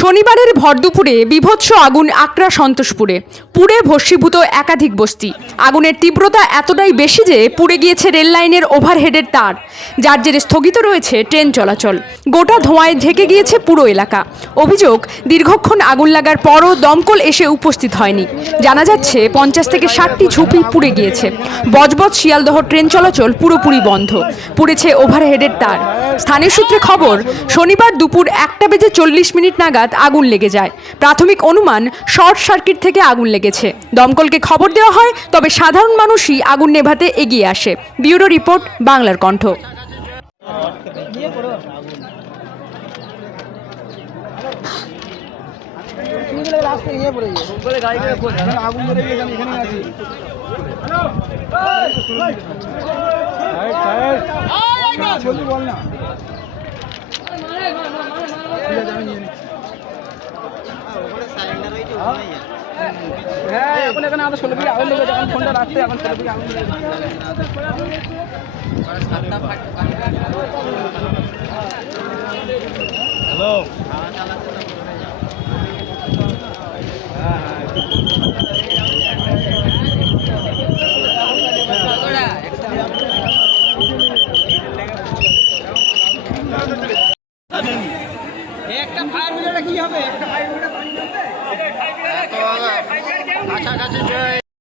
শনিবারের ভরদুপুরে বীভৎস আগুন আকরা সন্তোষপুরে, পুড়ে ভস্মীভূত একাধিক বস্তি। আগুনের তীব্রতা এতটাই বেশি যে পুড়ে গিয়েছে রেল লাইনের ওভারহেডের তার, যার জেরে স্থগিত রয়েছে ট্রেন চলাচল। গোটা ধোঁয়ায় ঢেকে গিয়েছে পুরো এলাকা। অভিযোগ, দীর্ঘক্ষণ আগুন লাগার পরও দমকল এসে উপস্থিত হয়নি। জানা যাচ্ছে 50 থেকে 60টি ঝুপি পুড়ে গিয়েছে। বজবজ শিয়ালদহ ট্রেন চলাচল পুরোপুরি বন্ধ। পুড়েছে ওভারহেডের তার। স্থানীয় সূত্রে খবর, শনিবার দুপুর 1:40 নাগাদ আগুন লেগে যায়। প্রাথমিক অনুমান শর্ট সার্কিট থেকে আগুন লেগেছে। দমকলকে খবর দেওয়া হয়, তবে সাধারণ মানুষই আগুন নেভাতে এগিয়ে আসে। ব্যুরো রিপোর্ট, বাংলার কণ্ঠ। হ্যাঁ, এখন এখানে আমরা 16 দিকে আগুন লেগেছে। এখন ফোনটা রাখতে এখন 16 দিকে আগুন লেগেছে। হ্যালো, হ্যাঁ